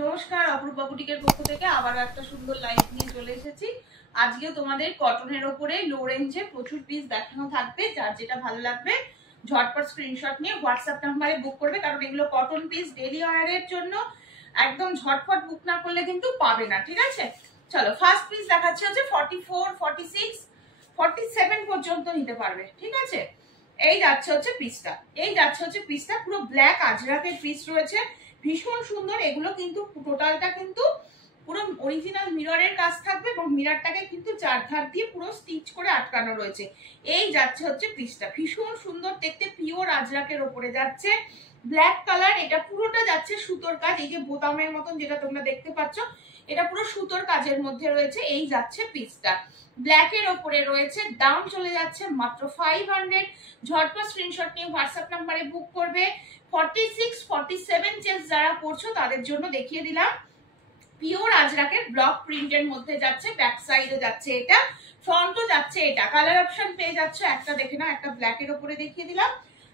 নমস্কার, অপরূপা বুটিকের পক্ষ থেকে আবারও একটা সুন্দর লাইভ নিয়ে চলে এসেছি। আজকেও তোমাদের কটনের ওপরে লো রেঞ্জে প্রচুর পিস দেখানো থাকবে। যার যেটা ভালো লাগবে ঝটপট স্ক্রিনশট নিয়ে হোয়াটসঅ্যাপ নাম্বারে বুক করবে, কারণ এগুলো কটন পিস ডেলি ওয়্যারের জন্য। একদম ঝটপট বুক না করলে কিন্তু পাবে না, ঠিক আছে? চলো, ফার্স্ট পিস দেখাচ্ছে হচ্ছে 44, 46, 47 পর্যন্ত নিতে পারবে, ঠিক আছে? এই যাচ্ছে হচ্ছে পিসটা, পুরো ব্ল্যাক আজরাকের পিস রয়েছে, ভীষণ সুন্দর। এগুলো কিন্তু টোটালটা কিন্তু পুরো অরিজিনাল মিররের কাজ থাকবে এবং মিররটাকে কিন্তু চারধার দিয়ে পুরো স্টিচ করে আটকানো রয়েছে। এই যাচ্ছে হচ্ছে পিসটা, ভীষণ সুন্দর দেখতে, পিওর আজরাকের ওপরে যাচ্ছে, ব্ল্যাক কালার। এটা পুরোটা যাচ্ছে সুতোর কাজ, এই যে বোতামের মতন যেটা তোমরা দেখতে পাচ্ছ, এটা পুরো সুতোর কাজের মধ্যে রয়েছে। এই যাচ্ছে পিসটা, ব্ল্যাকের ওপরে রয়েছে। দাম চলে যাচ্ছে মাত্র 500। ঝটপট স্ক্রিনশট নিয়ে হোয়াটসঅ্যাপ নাম্বারে বুক করবে। 46, 47 চেস্ট যারা পড়ছো তাদের জন্য দেখিয়ে দিলাম। পিওর আজরাকের ব্লক প্রিন্টের মধ্যে যাচ্ছে, ব্যাক সাইডে যাচ্ছে এটা, ফ্রন্টও যাচ্ছে এটা। কালার অপশন পেয়ে যাচ্ছ, একটা দেখে নাও, একটা ব্ল্যাকের ওপরে দেখিয়ে দিলাম।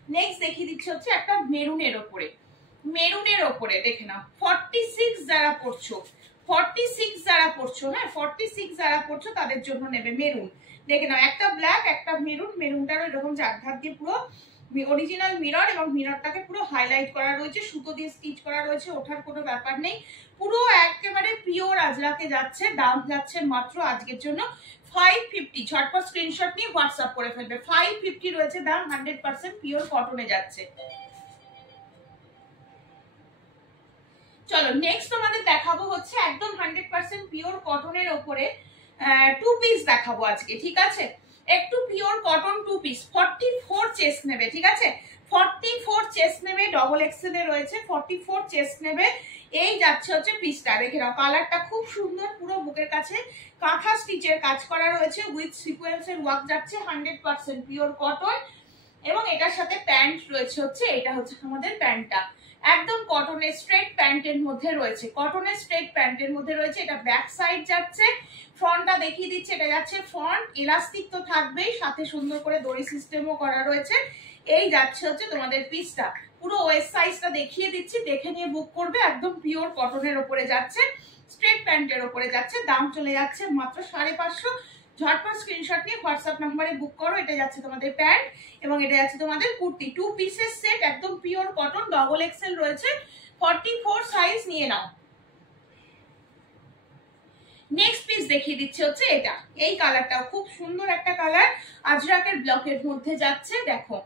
নেক্সট দেখিয়ে দিচ্ছে হচ্ছে একটা মেরুনের ওপরে দেখে নাও। 46 যারা পড়ছো, 46 যারা পড়ছো, হ্যাঁ 46 যারা পড়ছো তাদের জন্য নেবে মেরুন। দেখে নাও, একটা ব্ল্যাক একটা মেরুন, মেরুনটারও এরকম চারধার দিয়ে পুরো অরিজিনাল মিরর এবং মিররটাকে পুরো হাইলাইট করা রয়েছে, সুতো দিয়ে স্টিচ করা রয়েছে, ওঠার কোনো ব্যাপার নেই। পুরো একেবারে পিওর আজরাকে যাচ্ছে। দাম যাচ্ছে মাত্র আজকের জন্য 550। ঝটপট স্ক্রিনশট নিয়ে হোয়াটসঅ্যাপ করে ফেলবে। 550 রয়েছে দাম, 100% পিওর কটনে যাচ্ছে। চলো, নেক্সট তোমাদের দেখাবো হচ্ছে একদম 100% পিওর কটনের ওপরে টু পিস দেখাবো আজকে, ঠিক আছে? একটু pure cotton two piece, 44 chest নেবে, ঠিক আছে? 44 চেস্ট নেবে, ডবল এক্সেল এ রয়েছে, 44 চেস্ট নেবে। এই যাচ্ছে হচ্ছে পিসটা, দেখে নাও, কালারটা খুব সুন্দর, পুরো বুকের কাছে কাঁথা স্টিচের কাজ করা রয়েছে, উইথ সিকোয়েন্সের ওয়ার্ক যাচ্ছে, 100% পিওর কটন। এবং এটার সাথে প্যান্ট রয়েছে হচ্ছে, এটা হচ্ছে আমাদের প্যান্টটা, একদম কটনের স্ট্রেট প্যান্টের মধ্যে রয়েছে, এটা ব্যাক সাইড যাচ্ছে। ফ্রন্টটা দেখিয়ে দিচ্ছে, এটা যাচ্ছে ফ্রন্ট, ইলাস্টিক তো থাকবেই, সাথে সুন্দর করে দড়ি সিস্টেমও করা রয়েছে। এই যাচ্ছে হচ্ছে তোমাদের পিসটা, পুরো ওয়েস্ট সাইজটা দেখিয়ে দিচ্ছি, দেখে নিয়ে বুক করবে। একদম পিওর কটনের ওপরে যাচ্ছে, স্ট্রেট প্যান্টের ওপরে যাচ্ছে। দাম চলে যাচ্ছে মাত্র 550। ঝটপট স্ক্রিনশট নিয়ে হোয়াটসঅ্যাপ নাম্বারে বুক করো। এটা যাচ্ছে তোমাদের প্যান্ট এবং এটা যাচ্ছে তোমাদের কুর্তি, টু পিসের সেট, একদম পিওর কটন, ডবল এক্সেল রয়েছে, 44 সাইজ নিয়ে নাও। নেক্সট পিস দেখিয়ে দিচ্ছে হচ্ছে এটা, এই কালারটাও খুব সুন্দর একটা কালার, আজরাকের ব্লকের মধ্যে যাচ্ছে। দেখো,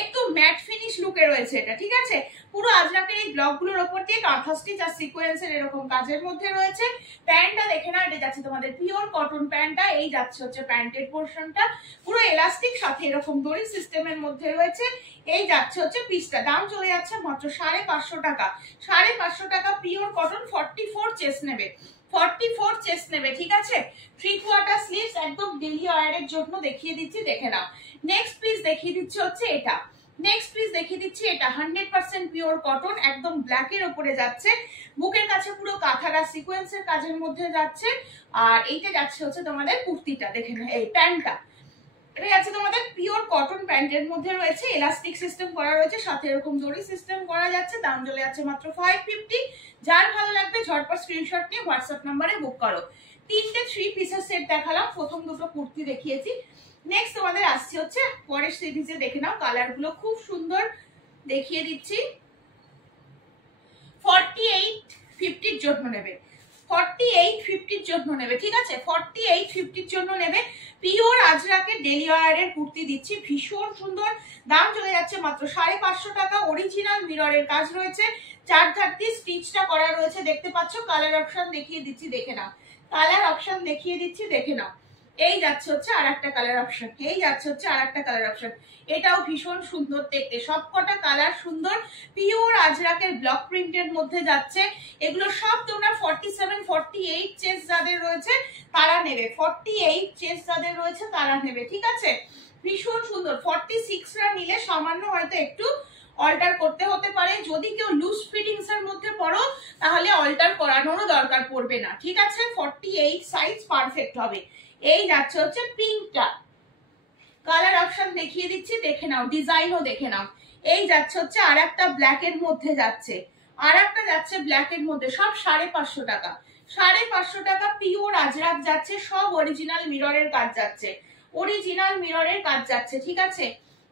একটু ম্যাট ফিনিশ লুকে রয়েছে এটা, ঠিক আছে? পুরো আজরাকের এই ব্লকগুলোর ওপর দিয়ে কাঁথা স্টিচ আর সিকোয়েন্সের এরকম কাজের মধ্যে রয়েছে। প্যান্টটা দেখে না, এটা যাচ্ছে তোমাদের পিওর কটন প্যান্টটা। এই যাচ্ছে হচ্ছে প্যান্টের পোর্শনটা, পুরো এলাস্টিক, সাথে এরকম দড়ি সিস্টেমের মধ্যে রয়েছে। এই যাচ্ছে হচ্ছে পিসটা, দাম চলে যাচ্ছে মাত্র 550 টাকা। 550 টাকা পিওর কটন, 44 চেস্ট নেবে, 44 চেস্ট নেবে, ঠিক আছে? 3/4 স্লিভস, একদম ডেলি ওয়্যারের জন্য দেখিয়ে দিচ্ছি, দেখে নাও। নেক্সট পিস দেখিয়ে দিচ্ছি হচ্ছে এটা, 100% পিওর কটন, একদম ব্ল্যাকের ওপরে যাচ্ছে, বুকের কাছে পুরো কাঁথারা সিকোয়েন্সের কাজের মধ্যে যাচ্ছে। আর এইটা যাচ্ছে হচ্ছে তোমাদের কুর্তিটা, দেখে নাও, এই প্যান্টটা, এটা যাচ্ছে তোমাদের পিওর কটন প্যান্টের মধ্যে রয়েছে, এলাস্টিক সিস্টেম করা রয়েছে, সাথে এরকম দড়ি সিস্টেম করা যাচ্ছে। দাম চলে যাচ্ছে মাত্র 550। যার ভালো লাগবে ঝটপট স্ক্রিনশট নিয়ে হোয়াটসঅ্যাপ নাম্বারে বুক করো। 3টে 3 পিসের সেট দেখালাম, প্রথম দুটো কুর্তি দেখিয়েছি। নেক্সট তোমাদের আসছে হচ্ছে পরের সিরিজে, দেখে নাও, কালার গুলো খুব সুন্দর, দেখিয়ে দিচ্ছি। 4850 জন্য নেবে, 4850 জন্য নেবে, ঠিক আছে? 4850 জন্য নেবে। পিওর আজরাকের ডেলি ওয়্যারের কুর্তি দিচ্ছি, ভীষণ সুন্দর। দাম চলে যাচ্ছে মাত্র 550 টাকা। অরিজিনাল মিররের কাজ রয়েছে, চারধার দিয়ে স্টিচটা করা রয়েছে, দেখতে পাচ্ছ। কালার অপশন দেখিয়ে দিচ্ছি, দেখে নাও, দেখে নাও। এই যাচ্ছে হচ্ছে আরেকটা কালার অপশন, এটাও ভীষণ সুন্দর দেখতে, সবকটা কালার সুন্দর, পিওর আজরাকের ব্লক প্রিন্টের মধ্যে যাচ্ছে। এগুলো সব তোমরা 47, 48 চেস্ট যাদের রয়েছে তারা নেবে, 48 চেস্ট যাদের রয়েছে তারা নেবে, ঠিক আছে? ভীষণ সুন্দর। 46রা নিলে সামান্য হয়তো একটু অল্টার করতে হতে পারে, যদি কেউ লুজ ফিটিংস এর মধ্যে পড়ো তাহলে অল্টার করানোরও দরকার পড়বে না, ঠিক আছে? 48 সাইজ পারফেক্ট হবে। এই যাচ্ছে হচ্ছে পিঙ্কটা, কালার অপশন দেখিয়ে দিচ্ছি, দেখে নাও, ডিজাইনও দেখে নাও। এই যাচ্ছে হচ্ছে আর একটা ব্ল্যাক এর মধ্যে যাচ্ছে, আর একটা যাচ্ছে ব্ল্যাক এর মধ্যে, সব 550 টাকা। 550 টাকা পিওর আজরাক যাচ্ছে, সব অরিজিনাল মিররের কাজ যাচ্ছে, অরিজিনাল মিররের কাজ যাচ্ছে, ঠিক আছে।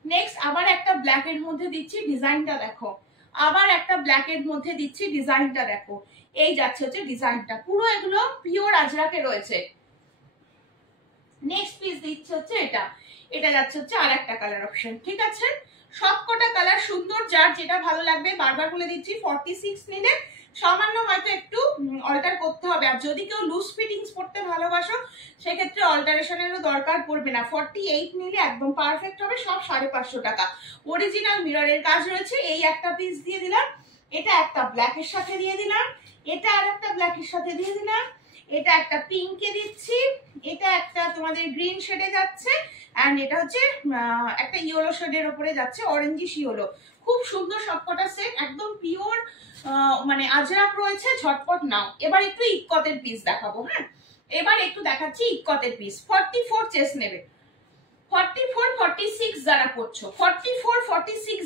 নেক্সট আবার একটা ব্ল্যাক এর মধ্যে দিচ্ছি, ডিজাইনটা দেখো, আবার একটা ব্ল্যাক এর মধ্যে দিচ্ছি, ডিজাইনটা দেখো, এই যাচ্ছে হচ্ছে ডিজাইনটা, পুরো এগুলো পিওর আজরাকে রয়েছে। নেক্সট পিস দিচ্ছে হচ্ছে এটা, এটা যাচ্ছে হচ্ছে আর একটা কালার অপশন, ঠিক আছে। সবকটা কালার সুন্দর, যার যেটা ভালো লাগবে। বারবার বলে দিচ্ছি 46 নিলে সামান্য হয়তো একটু অল্টার করতে হবে, আর যদি কেউ লুজ ফিটিংস পড়তে ভালোবাসো সেক্ষেত্রে অল্টারেশনেরও দরকার পড়বে না। 48 নিলে একদম পারফেক্ট হবে। সব 550 টাকা, অরিজিনাল মিররের কাজ রয়েছে। এই একটা পিস দিয়ে দিলাম, এটা একটা ব্ল্যাকের সাথে দিয়ে দিলাম, এটা আর একটা ব্ল্যাকের সাথে দিয়ে দিলাম, এটা একটা পিঙ্কে দিচ্ছি, এটা একটা তোমাদের গ্রিন শেডে যাচ্ছে, এন্ড এটা হচ্ছে একটা ইয়েলো শেডের উপরে যাচ্ছে, অরেঞ্জিশ ইয়েলো। খুব সুন্দর সবকটা সেট, একদম পিওর মানে আজরাক রয়েছে। ঝটপট নাও। এবার একটু ইক্কতের পিস দেখাবো। হ্যাঁ, এবার একটু দেখাচ্ছি ইক্কতের পিস। 44 চেস্ট নেবে, 44 46 যারা পড়ছো, 44 46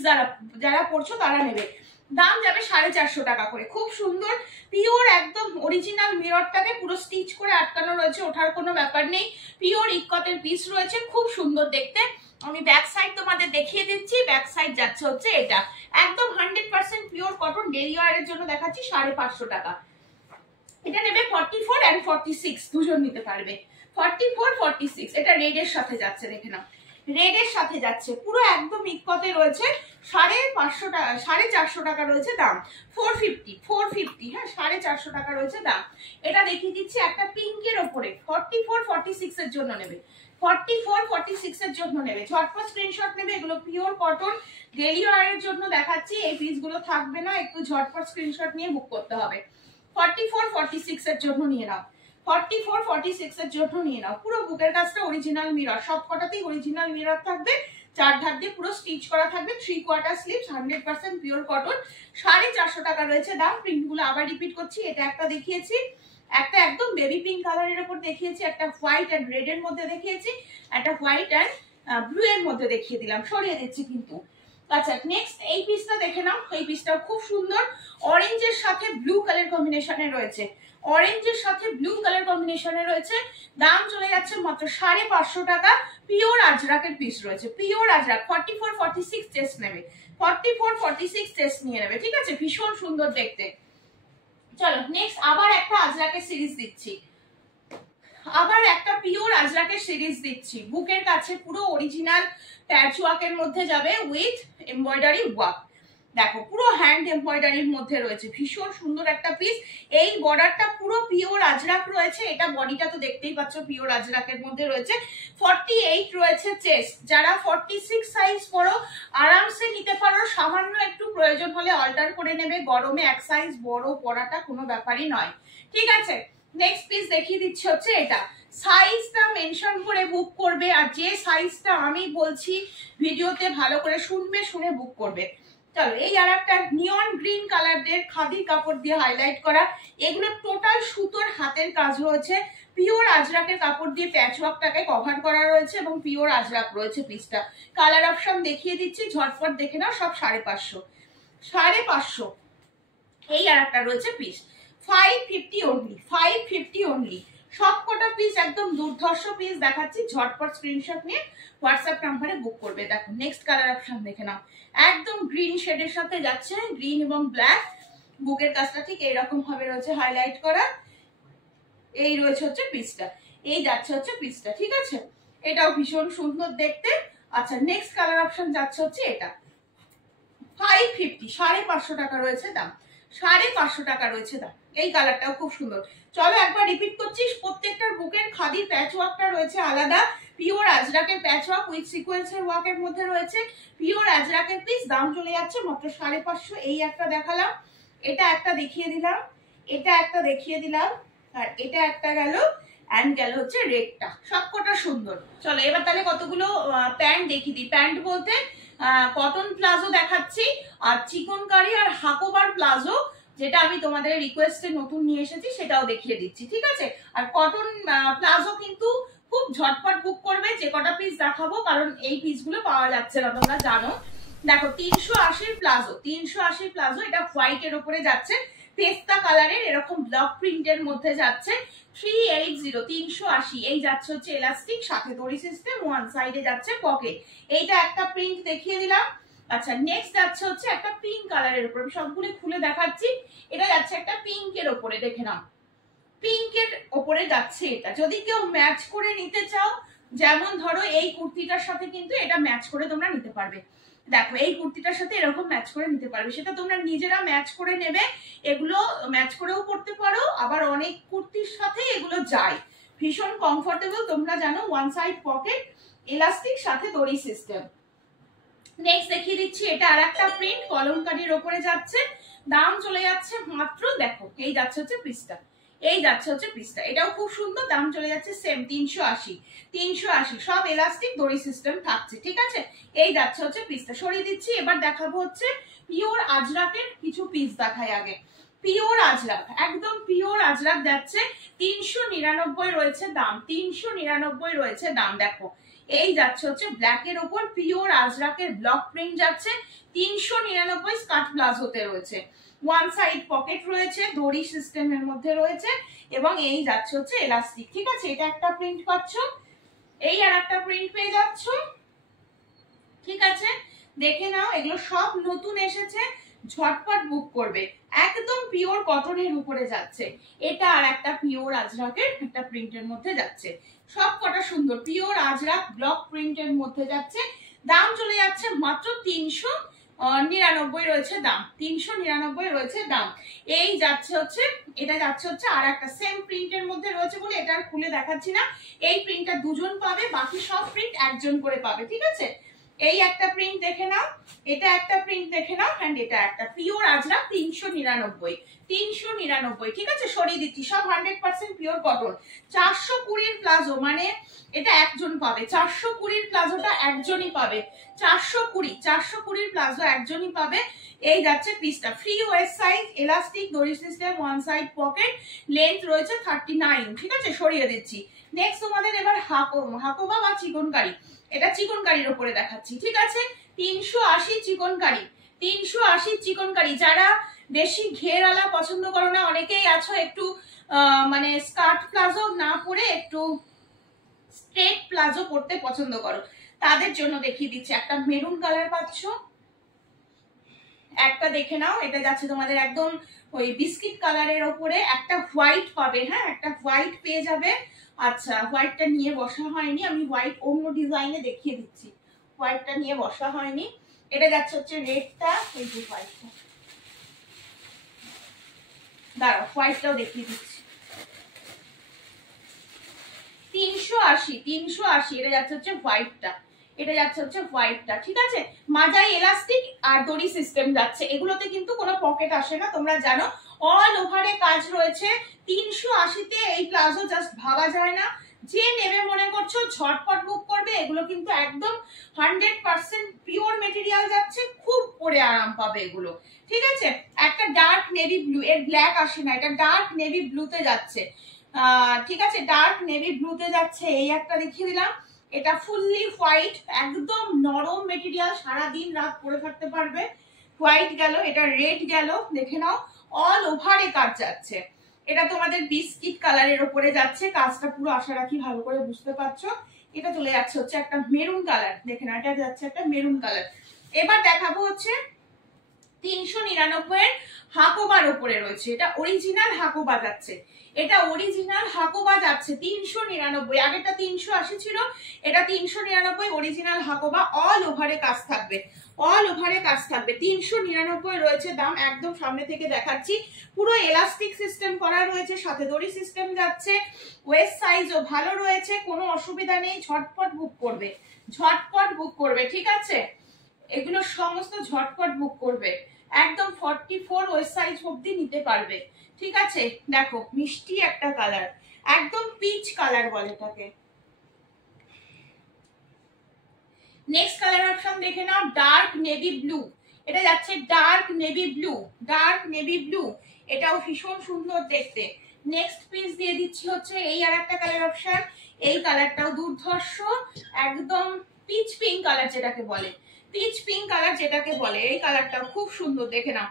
যারা পড়ছো তারা নেবে। দাম যাবে 450 টাকা করে। খুব সুন্দর পিওর একদম অরিজিনাল মিররটাকে পুরো স্টিচ করে আটকানো রয়েছে, ওঠার কোনো ব্যাপার নেই। পিওর ইক্কতের পিস রয়েছে, খুব সুন্দর দেখতে। আমি ব্যাক সাইড তোমাদের দেখিয়ে দিচ্ছি। ব্যাক সাইড যাচ্ছে হচ্ছে এটা, একদম 100% পিওর কটন, ডেলি ওয়্যারের জন্য দেখাচ্ছি 550 টাকা। এটা নেবে 44 এন্ড 46, দুজন নিতে পারবে। 44 46, এটা রেড এর সাথে যাচ্ছে, দেখে নাও, রেড এর সাথে যাচ্ছে, পুরো একদম ইক্কতে রয়েছে। 550 টাকা, 450 টাকা রয়েছে দাম। 450, হ্যাঁ 450 টাকা রয়েছে দাম। এটা দেখিয়ে দিচ্ছি একটা পিঙ্কের ওপরে, 44 46 এর জন্য নেবে, 44 46 এর জন্য নেবে। ঝটপট স্ক্রিনশট নেবে। এগুলো পিওর কটন, ডেলি ওয়্যারের জন্য দেখাচ্ছি। এই পিসগুলো থাকবে না, একটু ঝটপট স্ক্রিনশট নিয়ে বুক করতে হবে। 44 46 এর জন্য নিয়ে নাও, 44 46 এর জন্য নিয়ে নাও। পুরো বুকের কাজটা অরিজিনাল মিরর, সবকটাতেই অরিজিনাল মিরর থাকবে, চার ধার দিয়ে পুরো স্টিচ করা থাকবে। 3/4 স্লিভস, 100% পিওর কটন। 450 টাকা রয়েছে দাম। প্রিন্টগুলো আবার রিপিট করছি। এটা একটা দেখিয়েছি, একটা একদম বেবি পিঙ্ক কালারের উপর দেখিয়েছি, একটা হোয়াইট এন্ড রেড এর মধ্যে দেখিয়েছি, একটা হোয়াইট এন্ড ব্লু এর মধ্যে দেখিয়ে দিলাম, সরিয়ে দিচ্ছি কিন্তু। আচ্ছা, নেক্সট এই পিসটা দেখে নাও। এই পিসটাও খুব সুন্দর, অরেঞ্জের সাথে ব্লু কালার কম্বিনেশনে রয়েছে, অরেঞ্জের সাথে ব্লু কালার কম্বিনেশনে রয়েছে। দাম চলে যাচ্ছে মাত্র 550 টাকা। পিওর আজরাকের পিস রয়েছে, পিওর আজরাক। 44 46 চেস্ট নেবে, 44 46 চেস্ট নিয়ে নেবে, ঠিক আছে। ভীষণ সুন্দর দেখতে। চলো নেক্সট আবার একটা আজরাকের সিরিজ দিচ্ছি, আবার একটা পিওর আজরাকের সিরিজ দিচ্ছি। বুকের কাছে পুরো অরিজিনাল প্যাচ ওয়ার্কের মধ্যে যাবে উইথ এমব্রয়ডারি ওয়ার্ক। দেখো পুরো হ্যান্ড এমব্রয়ডারির মধ্যে রয়েছে, ভীষণ সুন্দর একটা পিস। এই বর্ডারটা পুরো পিওর আজরাক রয়েছে। এটা বডিটা তো দেখতেই পাচ্ছ পিওর আজরাকের মধ্যে রয়েছে। 48 রয়েছে চেস্ট। যারা 46 সাইজ পরো আরামসে নিতে পারো, সামান্য একটু প্রয়োজন হলে অল্টার করে নেবে। গরমে এক সাইজ বড় পরাটা কোনো ব্যাপারই নয়, ঠিক আছে। নেক্সট পিস দেখিয়ে দিচ্ছি হচ্ছে এটা। সাইজটা মেনশন করে বুক করবে, আর যে সাইজটা আমি বলছি ভিডিওতে ভালো করে শুনবে, শুনে বুক করবে। চলো এই আর একটা নিয়ন গ্রিন কালারের খাদি কাপড় দিয়ে হাইলাইট করা। এগুলো টোটাল সুতোর হাতের কাজ রয়েছে, পিওর আজরাকের কাপড় দিয়ে প্যাচওয়ার্কটাকে কভার করা রয়েছে এবং পিওর আজরাক রয়েছে পিসটা। কালার অপশন দেখিয়ে দিচ্ছি, ঝটপট দেখে নাও। সব 550, 550। এই আর একটা রয়েছে পিস 550 অনলি, 550 অনলি। সবকটা পিস একদম দুর্ধর্ষ পিস দেখাচ্ছি। ঝটপট স্ক্রিনশট নিয়ে হোয়াটসঅ্যাপ নাম্বারে বুক করবে। দেখো নেক্সট কালার অপশন দেখে নাও, একদম গ্রিন শেডের সাথে যাচ্ছে, গ্রিন এবং ব্ল্যাক। বুকের কাজটা ঠিক এইরকম ভাবে রয়েছে হাইলাইট করা। এই রয়েছে হচ্ছে পিসটা, এই যাচ্ছে হচ্ছে পিসটা, ঠিক আছে। এটাও ভীষণ সুন্দর দেখতে। আচ্ছা নেক্সট কালার অপশন যাচ্ছে হচ্ছে এটা 550, 550 টাকা রয়েছে দাম, 550 টাকা রয়েছে দাম। এই কালারটাও খুব সুন্দর। চলো একবার রিপিট করছি, প্রত্যেকটার বুকের খাদির প্যাচ ওয়ার্কটা রয়েছে আলাদা। পিওর আজরাকের প্যাচ ওয়ার্ক উইথ সিকোয়েন্সের ওয়ার্কের মধ্যে রয়েছে। পিওর আজরাকের পিস, দাম চলে যাচ্ছে মাত্র 550। এই একটা দেখালাম, এটা একটা দেখিয়ে দিলাম, এটা একটা দেখিয়ে দিলাম, আর এটা একটা গেল, এন্ড গেল হচ্ছে রেডটা। সবকটা সুন্দর। চলো এবার তাহলে কতগুলো প্যান্ট দেখিয়ে দিই। প্যান্ট বলতে কটন প্লাজো দেখাচ্ছি, আর চিকনকারি আর হাকোবার প্লাজো, যেটা আমি তোমাদের রিকোয়েস্টে নতুন নিয়ে এসেছি সেটাও দেখিয়ে দিচ্ছি, ঠিক আছে। আর কটন প্লাজো কিন্তু খুব ঝটপট বুক করবে যে কটা পিস দেখাবো, কারণ এই পিসগুলো পাওয়া যাচ্ছে না, তোমরা জানো। দেখো 380 প্লাজো, 380 প্লাজো, এটা হোয়াইটের ওপরে যাচ্ছে, পেস্তা কালারের এরকম ব্লক প্রিন্টের মধ্যে যাচ্ছে। 380 380, এই যাচ্ছে হচ্ছে এলাস্টিক, সাথে দড়ি সিস্টেম, ওয়ান সাইডে যাচ্ছে পকেট। এইটা একটা প্রিন্ট দেখিয়ে দিলাম। আচ্ছা নেক্সট যাচ্ছে হচ্ছে একটা পিঙ্ক কালারের উপর, আমি সবগুলো খুলে দেখাচ্ছি। এটা যাচ্ছে একটা পিঙ্কের ওপরে, দেখে নাও পিঙ্কের ওপরে যাচ্ছে এটা। যদি কেউ ম্যাচ করে নিতে চাও, যেমন ধরো এই কুর্তিটার সাথে কিন্তু এটা ম্যাচ করে তোমরা নিতে পারবে। দেখো এই কুর্তিটার সাথে এরকম ম্যাচ করে নিতে পারবে, সেটা তোমরা নিজেরা ম্যাচ করে নেবে। এগুলো ম্যাচ করেও পড়তে পারো, আবার অনেক কুর্তির সাথে এগুলো যায়, ভীষণ কমফোর্টেবল। তোমরা জানো ওয়ান সাইড পকেট, এলাস্টিক, সাথে দড়ি সিস্টেম। নেক্সট দেখিয়ে দিচ্ছি, এটা আর একটা প্রিন্ট কলমকারীর ওপরে যাচ্ছে, দাম চলে যাচ্ছে মাত্র, দেখো এই যাচ্ছে হচ্ছে পিসটা, এই যাচ্ছে হচ্ছে পিসটা, এটাও খুব সুন্দর, দাম চলে যাচ্ছে সেম 380 380, সব এলাস্টিক দড়ি সিস্টেম থাকছে, ঠিক আছে। এই যাচ্ছে হচ্ছে পিসটা, সরিয়ে দিচ্ছি। এবার দেখাবো হচ্ছে পিওর আজরাকের কিছু পিস দেখাই আগে। পিওর আজরাক, একদম পিওর আজরাক যাচ্ছে, 399 রয়েছে দাম, 399 রয়েছে দাম। দেখো এই যাচ্ছে হচ্ছে ব্ল্যাকের ওপর পিওর আজরাকের ব্লক প্রিন্ট যাচ্ছে, 399 স্কার্ট প্লাজোতে রয়েছে, ওয়ান সাইড পকেট রয়েছে, দড়ি সিস্টেমের মধ্যে রয়েছে, এবং এই যাচ্ছে হচ্ছে এলাস্টিক, ঠিক আছে। এটা একটা প্রিন্ট পাচ্ছ, এই আর একটা প্রিন্ট পেয়ে যাচ্ছ, ঠিক আছে। দেখে নাও, এগুলো সব নতুন এসেছে, ঝটপট বুক করবে। একদম পিওর কটনের উপরে যাচ্ছে, এটা আর একটা পিওর আজরাকের একটা প্রিন্টের মধ্যে যাচ্ছে, সব কটা সুন্দর পিওর আজরাক ব্লক প্রিন্টের মধ্যে যাচ্ছে। দাম চলে যাচ্ছে মাত্র 399 রয়েছে দাম, 399 রয়েছে দাম। এই যাচ্ছে হচ্ছে, এটা যাচ্ছে হচ্ছে আর একটা সেম প্রিন্টের মধ্যে রয়েছে বলে এটা আর খুলে দেখাচ্ছি না। এই প্রিন্টটা দুজন পাবে, বাকি সব প্রিন্ট একজন করে পাবে, ঠিক আছে। এই একটা প্রিন্ট দেখে নাও, এটা একটা প্রিন্ট দেখে নাও, এন্ড এটা একটা পিওর আজরাক 399 399, ঠিক আছে। সরিয়ে দিচ্ছি, সব 100% পিওর কটন। 420 প্লাজো, মানে এটা একজন পাবে, 420 প্লাজোটা একজনই পাবে, 420 প্লাজো একজনই পাবে। এই যাচ্ছে পিসটা, ফ্রি ওয়েস্ট সাইজ, এলাস্টিক, দড়ি system, one side pocket, length রয়েছে 39, ঠিক আছে। সরিয়ে দিচ্ছি। নেক্সট তোমাদের এবার হাকোবা বা চিকনকারি, এটা চিকনকারির উপরে দেখাচ্ছি, ঠিক আছে। 380 চিকনকারি, 380 চিকনকারি। যারা বেশি ঘেরওয়ালা পছন্দ করো না, অনেকেই আছো একটু মানে স্কার্ট প্লাজো না পরে একটু স্ট্রেট প্লাজো পরতে পছন্দ করো, তাদের জন্য দেখিয়ে দিচ্ছি। একটা মেরুন কালার পাচ্ছ, একটা দেখে নাও, এটা যাচ্ছে তোমাদের একদম ওই বিস্কিট কালারের ওপরে, একটা হোয়াইট পাবে, হ্যাঁ একটা হোয়াইট পেয়ে যাবে। আচ্ছা হোয়াইটটা নিয়ে বসা হয়নি, আমি হোয়াইট অন্য ডিজাইনে দেখিয়ে দিচ্ছি, হোয়াইটটা নিয়ে বসা হয়নি। এটা যাচ্ছে হচ্ছে রেডটা, এই যে হোয়াইটটা, দাঁড়াও হোয়াইটটাও দেখিয়ে দিচ্ছি। 380 এটা যাচ্ছে হচ্ছে হোয়াইটটা, এটা যাচ্ছে হচ্ছে হোয়াইটটা, ঠিক আছে। মাজাই এলাস্টিক আর দড়ি সিস্টেম যাচ্ছে, এগুলোতে কিন্তু কোনো পকেট আসে না, তোমরা জানো। অল ওভারে কাজ রয়েছে। 380-তে এই প্লাজো জাস্ট ভাবা যায় না। যে নেবে মনে করছো ঝটপট বুক করবে, এগুলো কিন্তু একদম 100% পিওর মেটেরিয়াল যাচ্ছে, খুব পরে আরাম পাবে এগুলো, ঠিক আছে। একটা ডার্ক নেভি ব্লু, এর ব্ল্যাক আসে না, এটা ডার্ক নেভি ব্লুতে যাচ্ছে, ঠিক আছে, ডার্ক নেভি ব্লুতে যাচ্ছে। এই একটা দেখিয়ে দিলাম, এটা ফুললি হোয়াইট, একদম নরম মেটেরিয়াল, সারা দিন রাত পরে থাকতে পারবে। হোয়াইট গেল, এটা রেড গেল, দেখে নাও অল ওভারে কাজ যাচ্ছে। এটা তোমাদের বিস্কিট কালারের উপরে যাচ্ছে, কাজটা পুরো আশা রাখি ভালো করে বুঝতে পারছো। এটা চলে যাচ্ছে হচ্ছে একটা মেরুন কালার, দেখে নাও এটা যাচ্ছে একটা মেরুন কালার। এবার দেখাবো হচ্ছে 399 এর হাকোবার উপরে রয়েছে, এটা অরিজিনাল হাকোবা যাচ্ছে, এটা অরিজিনাল হাকোবা যাচ্ছে 399। আগেরটা 380 ছিল, এটা 399 অরিজিনাল হাকোবা, অল ওভারে কাজ থাকবে, অল ওভারে কাজ থাকবে। 399 রয়েছে দাম, একদম সামনে থেকে দেখাচ্ছি। পুরো এলাস্টিক সিস্টেম করা রয়েছে, সাথে দড়ি সিস্টেম যাচ্ছে, ওয়েস্ট সাইজও ভালো রয়েছে, কোনো অসুবিধা নেই। ঝটপট বুক করবে, ঝটপট বুক করবে, ঠিক আছে। এগুলো সমস্ত ঝটপট বুক করবে, একদম 44 ওয়েস্ট সাইজ অবধি নিতে পারবে, ঠিক আছে। দেখো মিষ্টি একটা কালার, একদম পিচ কালার বলে এটাকে। নেক্সট কালার অপশন দেখে নাও, ডার্ক নেভি ব্লু, এটা যাচ্ছে dark navy blue, dark navy blue, এটাও ভীষণ সুন্দর দেখতে। নেক্সট পিস দিয়ে দিচ্ছি হচ্ছে এই আর একটা কালার অপশন, এই কালারটাও দুর্ধর্ষ, একদম পিচ পিঙ্ক কালার যেটাকে বলে, পিচ পিঙ্ক কালার যেটাকে বলে, এই কালারটা খুব সুন্দর, দেখে নাও।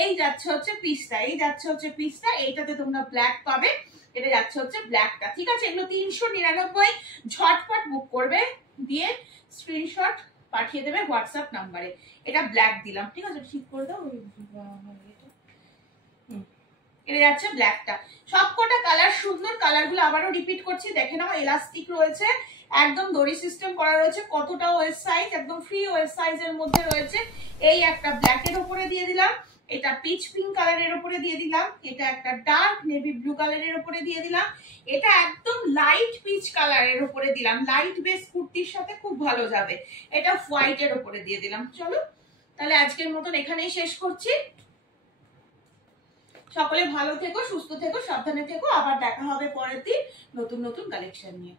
এই যাচ্ছে হচ্ছে পিচটা, এই যাচ্ছে হচ্ছে পিচটা, এইটাতে তোমরা ব্ল্যাক পাবে, এটা যাচ্ছে হচ্ছে ব্ল্যাকটা। ঠিক আছে, এগুলো 399, ঝটপট বুক করবে, দিয়ে স্ক্রিনশট পাঠিয়ে দেবে হোয়াটসঅ্যাপ নাম্বারে। এটা ব্ল্যাক দিলাম, ঠিক আছে, ঠিক করে দাও। এটা যাচ্ছে ব্ল্যাকটা। সবকটা কালার সুন্দর, কালারগুলো আবারও রিপিট করছি, দেখে নাও। এলাস্টিক রয়েছে, একদম দড়ি সিস্টেম করা রয়েছে, কতটা ওয়েস্ট সাইজ, একদম ফ্রি ওয়েস্ট সাইজের মধ্যে রয়েছে। এই একটা ব্ল্যাকের উপরে দিয়ে দিলাম, এটা পিচ পিঙ্ক কালারের উপরে দিয়ে দিলাম, এটা একটা ডার্ক নেভি ব্লু কালারের উপরে দিয়ে দিলাম, এটা একদম লাইট পিচ কালারের উপরে দিলাম, লাইট বেস কুর্তির সাথে খুব ভালো যাবে। এটা হোয়াইটের উপরে দিয়ে দিলাম। চলো তাহলে আজকের মতন এখানেই শেষ করছি। সকলে ভালো থেকো, সুস্থ থেকো, সাবধানে থেকো, আবার দেখা হবে পরের দিন নতুন নতুন কালেকশন নিয়ে।